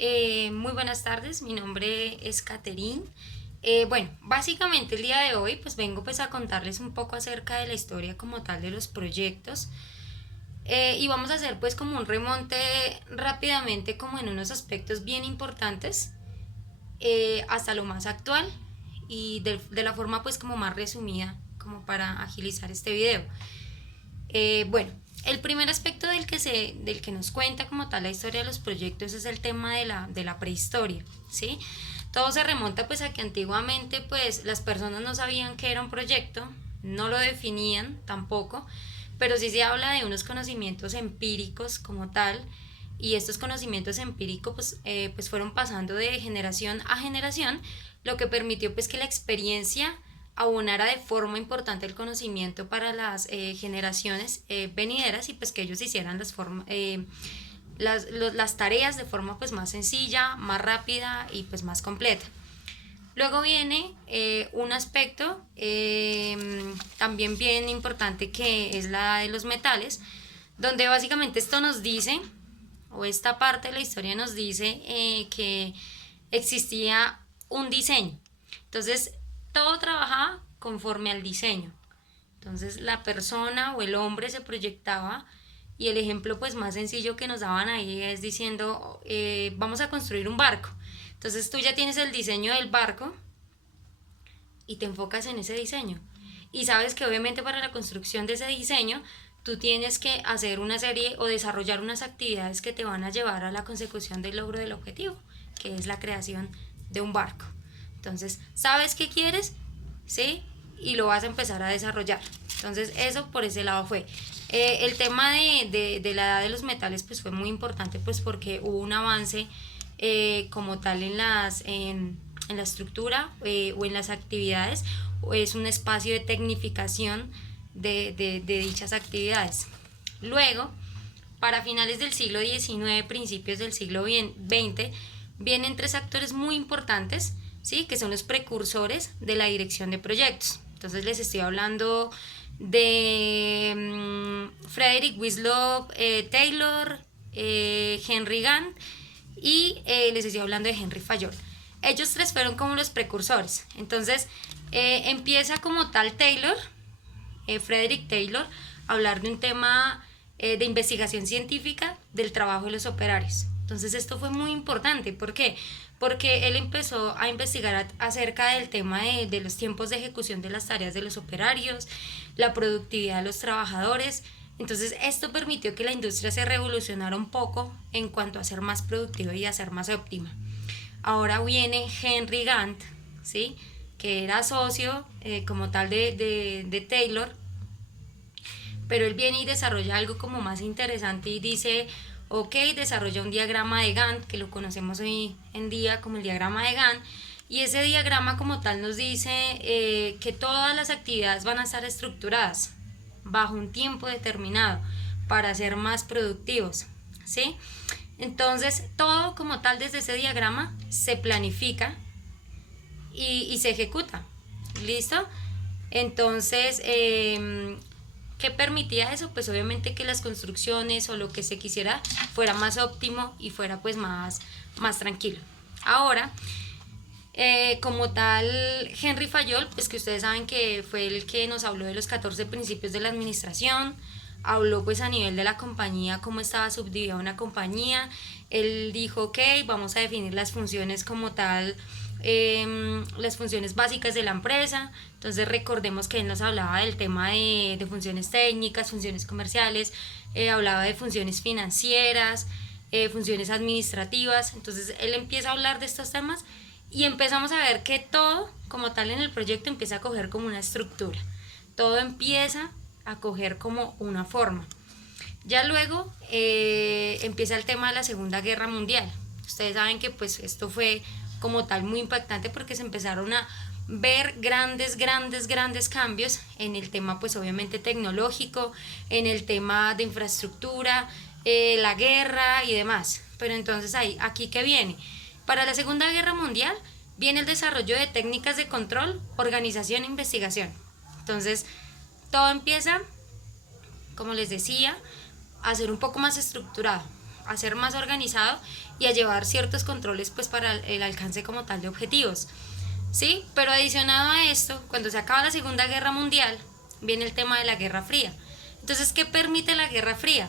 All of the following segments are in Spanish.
Muy buenas tardes, mi nombre es Caterine. Bueno, básicamente el día de hoy pues vengo pues a contarles un poco acerca de la historia como tal de los proyectos. Y vamos a hacer pues como un remonte rápidamente como en unos aspectos bien importantes, hasta lo más actual y de la forma pues como más resumida como para agilizar este video. Bueno, el primer aspecto del que nos cuenta como tal la historia de los proyectos es el tema de la prehistoria, ¿sí? Todo se remonta pues a que antiguamente pues las personas no sabían qué era un proyecto, no lo definían tampoco, pero sí se habla de unos conocimientos empíricos como tal, y estos conocimientos empíricos pues fueron pasando de generación a generación, lo que permitió pues que la experiencia abonara de forma importante el conocimiento para las generaciones venideras, y pues que ellos hicieran las tareas de forma pues más sencilla, más rápida y pues más completa. Luego viene un aspecto también bien importante, que es la de los metales, donde básicamente esto nos dice, o esta parte de la historia nos dice que existía un diseño. Entonces, todo trabajaba conforme al diseño. Entonces, la persona o el hombre se proyectaba, y el ejemplo pues más sencillo que nos daban ahí es diciendo, vamos a construir un barco. Entonces, tú ya tienes el diseño del barco y te enfocas en ese diseño. Y sabes que obviamente para la construcción de ese diseño tú tienes que hacer una serie o desarrollar unas actividades que te van a llevar a la consecución del logro del objetivo, que es la creación de un barco. Entonces, sabes qué quieres, ¿sí? Y lo vas a empezar a desarrollar. Entonces, eso por ese lado fue. El tema de la edad de los metales pues fue muy importante, pues porque hubo un avance como tal en la estructura o en las actividades, o es un espacio de tecnificación de dichas actividades. Luego, para finales del siglo XIX, principios del siglo XX, vienen tres actores muy importantes, ¿sí? Que son los precursores de la dirección de proyectos. Entonces les estoy hablando de Frederick Winslow Taylor, Henry Gantt, y les estoy hablando de Henry Fayol. Ellos tres fueron como los precursores. Entonces empieza como tal Taylor, Frederick Taylor, a hablar de un tema de investigación científica del trabajo de los operarios. Entonces esto fue muy importante. ¿Por qué? Porque él empezó a investigar acerca del tema de los tiempos de ejecución de las tareas de los operarios, la productividad de los trabajadores. Entonces esto permitió que la industria se revolucionara un poco en cuanto a ser más productiva y a ser más óptima. Ahora viene Henry Gantt, ¿sí? Que era socio como tal de Taylor, pero él viene y desarrolla algo como más interesante y dice, ok, desarrolla un diagrama de Gantt, que lo conocemos hoy en día como el diagrama de Gantt, y ese diagrama como tal nos dice que todas las actividades van a estar estructuradas bajo un tiempo determinado para ser más productivos, ¿sí? Entonces, todo como tal desde ese diagrama se planifica y se ejecuta. ¿Listo? Entonces, ¿qué permitía eso? Pues obviamente que las construcciones o lo que se quisiera fuera más óptimo y fuera pues más tranquilo. Ahora, como tal, Henry Fayol, pues que ustedes saben que fue el que nos habló de los 14 principios de la administración, habló pues a nivel de la compañía, cómo estaba subdividida una compañía. Él dijo, ok, vamos a definir las funciones como tal, las funciones básicas de la empresa. Entonces recordemos que él nos hablaba del tema de funciones técnicas, funciones comerciales, hablaba de funciones financieras, funciones administrativas. Entonces él empieza a hablar de estos temas y empezamos a ver que todo como tal en el proyecto empieza a coger como una estructura, todo empieza a coger como una forma. Ya luego empieza el tema de la Segunda Guerra Mundial. Ustedes saben que pues esto fue como tal muy impactante, porque se empezaron a ver grandes cambios en el tema pues obviamente tecnológico, en el tema de infraestructura, la guerra y demás. Pero entonces aquí que viene, para la Segunda Guerra Mundial viene el desarrollo de técnicas de control, organización e investigación. Entonces todo empieza, como les decía, a ser un poco más estructurado, a ser más organizado y a llevar ciertos controles pues para el alcance como tal de objetivos. ¿Sí? Pero adicionado a esto, cuando se acaba la Segunda Guerra Mundial, viene el tema de la Guerra Fría. Entonces, ¿qué permite la Guerra Fría?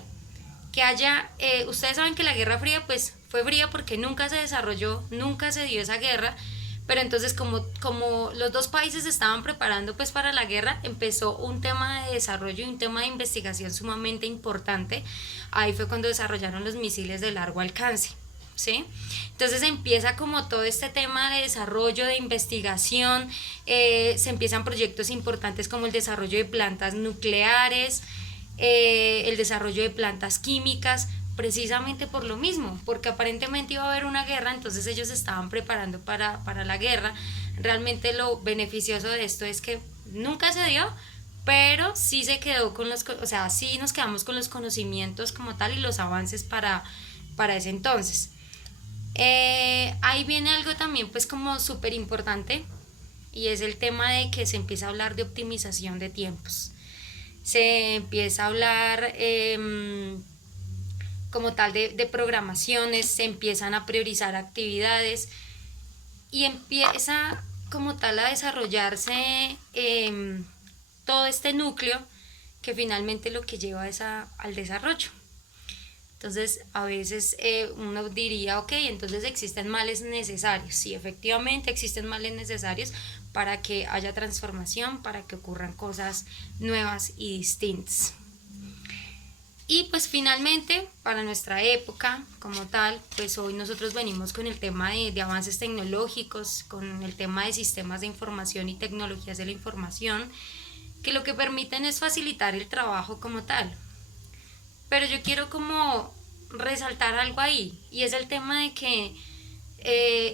Que haya, ustedes saben que la Guerra Fría pues fue fría porque nunca se desarrolló, nunca se dio esa guerra, pero entonces como los dos países se estaban preparando pues para la guerra, empezó un tema de desarrollo y un tema de investigación sumamente importante. Ahí fue cuando desarrollaron los misiles de largo alcance, ¿sí? Entonces empieza como todo este tema de desarrollo, de investigación, se empiezan proyectos importantes como el desarrollo de plantas nucleares, el desarrollo de plantas químicas, precisamente por lo mismo, porque aparentemente iba a haber una guerra, entonces ellos se estaban preparando para la guerra. Realmente lo beneficioso de esto es que nunca se dio, pero sí se quedó con los, o sea, sí nos quedamos con los conocimientos como tal y los avances para ese entonces. Ahí viene algo también pues como súper importante, y es el tema de que se empieza a hablar de optimización de tiempos. Se empieza a hablar como tal de programaciones, se empiezan a priorizar actividades y empieza como tal a desarrollarse todo este núcleo que finalmente lo que lleva es al desarrollo. Entonces a veces uno diría, ok, entonces existen males necesarios. Sí, efectivamente existen males necesarios para que haya transformación, para que ocurran cosas nuevas y distintas. Y pues finalmente, para nuestra época como tal, pues hoy nosotros venimos con el tema de avances tecnológicos, con el tema de sistemas de información y tecnologías de la información, que lo que permiten es facilitar el trabajo como tal. Pero yo quiero como resaltar algo ahí, y es el tema de que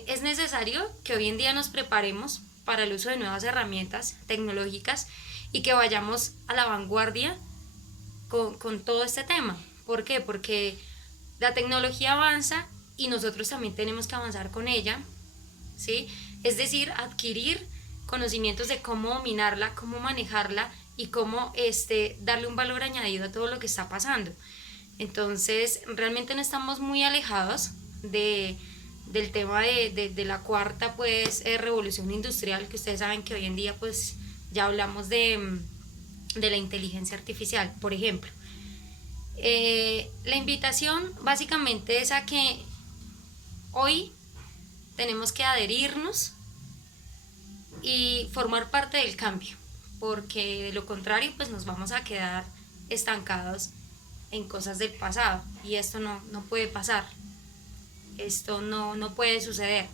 es necesario que hoy en día nos preparemos para el uso de nuevas herramientas tecnológicas y que vayamos a la vanguardia con todo este tema. ¿Por qué? Porque la tecnología avanza y nosotros también tenemos que avanzar con ella, ¿sí? Es decir, adquirir conocimientos de cómo dominarla, cómo manejarla y cómo darle un valor añadido a todo lo que está pasando. Entonces, realmente no estamos muy alejados del tema de la cuarta pues, revolución industrial, que ustedes saben que hoy en día pues ya hablamos de la inteligencia artificial, por ejemplo. La invitación básicamente es a que hoy tenemos que adherirnos y formar parte del cambio, porque de lo contrario pues nos vamos a quedar estancados en cosas del pasado, y esto no puede pasar, esto no puede suceder.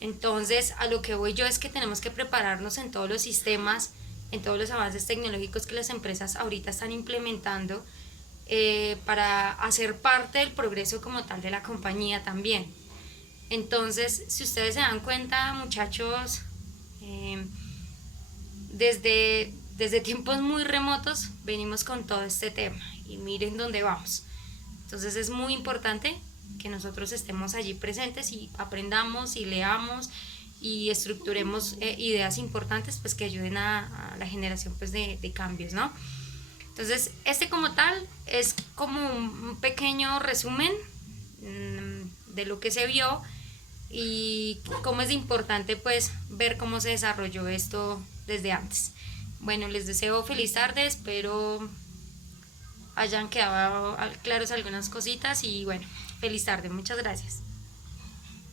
Entonces a lo que voy yo es que tenemos que prepararnos en todos los sistemas, en todos los avances tecnológicos que las empresas ahorita están implementando, para hacer parte del progreso como tal de la compañía también. Entonces, si ustedes se dan cuenta, muchachos, desde tiempos muy remotos venimos con todo este tema, y miren dónde vamos. Entonces es muy importante que nosotros estemos allí presentes y aprendamos y leamos y estructuremos ideas importantes pues que ayuden a la generación pues de cambios, ¿no? Entonces como tal es como un pequeño resumen de lo que se vio y cómo es importante pues ver cómo se desarrolló esto desde antes. Bueno, les deseo feliz tarde, espero hayan quedado claros algunas cositas y bueno, feliz tarde, muchas gracias.